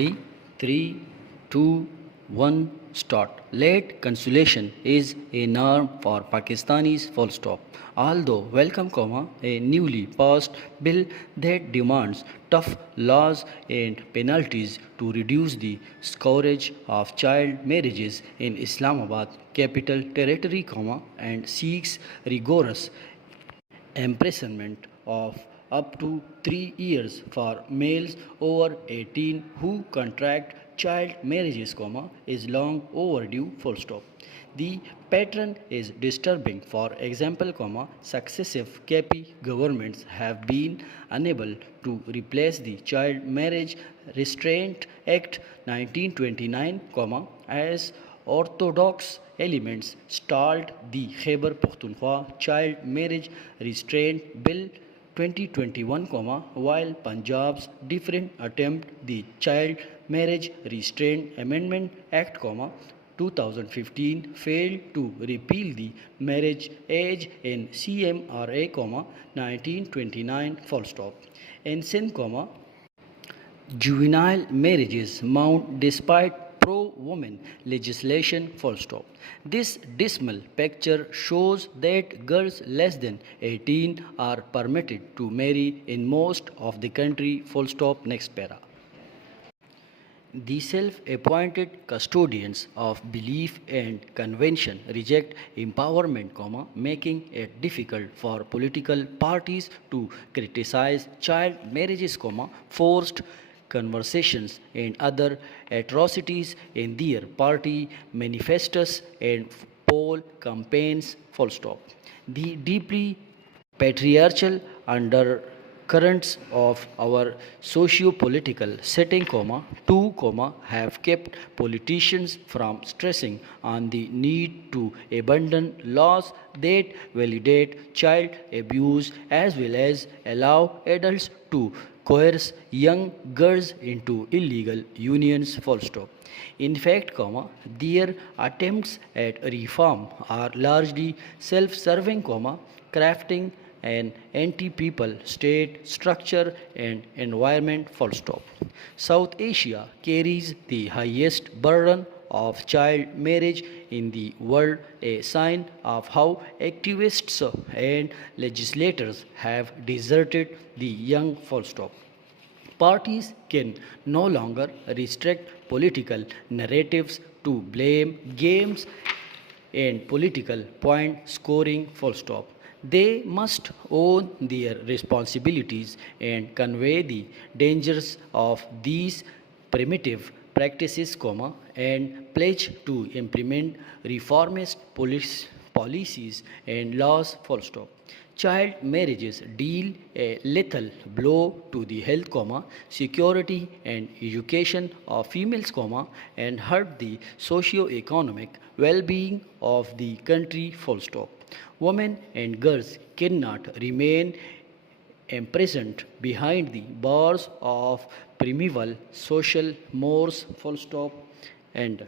Ready? 3, 2, 1, start. Late cancellation is a norm for Pakistanis, full stop. Although welcome, a newly passed bill that demands tough laws and penalties to reduce the scourge of child marriages in Islamabad, capital territory, and seeks rigorous imprisonment of up to 3 years for males over 18 who contract child marriages, is long overdue, full stop. The pattern is disturbing. For example, successive KP governments have been unable to replace the Child Marriage Restraint Act 1929, as orthodox elements stalled the Khyber Pakhtunkhwa Child Marriage Restraint Bill 2021, while Punjab's different attempt the Child Marriage Restraint Amendment Act, 2015 failed to repeal the marriage age in CMRA, 1929, full stop. In Sindh, juvenile marriages mount despite pro-women legislation, full stop. This dismal picture shows that girls less than 18 are permitted to marry in most of the country, full stop. Next para. The self-appointed custodians of belief and convention reject empowerment, making it difficult for political parties to criticize child marriages, forced conversations and other atrocities in their party manifestos and poll campaigns, full stop. The deeply patriarchal undercurrents of our socio-political setting, have kept politicians from stressing on the need to abandon laws that validate child abuse as well as allow adults to coerce young girls into illegal unions, full stop. In fact, their attempts at reform are largely self-serving, crafting an anti-people state structure and environment, full stop. South Asia carries the highest burden of child marriage in the world, a sign of how activists and legislators have deserted the young, full stop. Parties can no longer restrict political narratives to blame games and political point scoring, full stop. They must own their responsibilities and convey the dangers of these primitive practices, and pledge to implement reformist policies and laws, full stop. Child marriages deal a lethal blow to the health, security and education of females, and hurt the socio-economic well-being of the country, full stop. Women and girls cannot remain imprisoned behind the bars of primeval social mores, full stop. And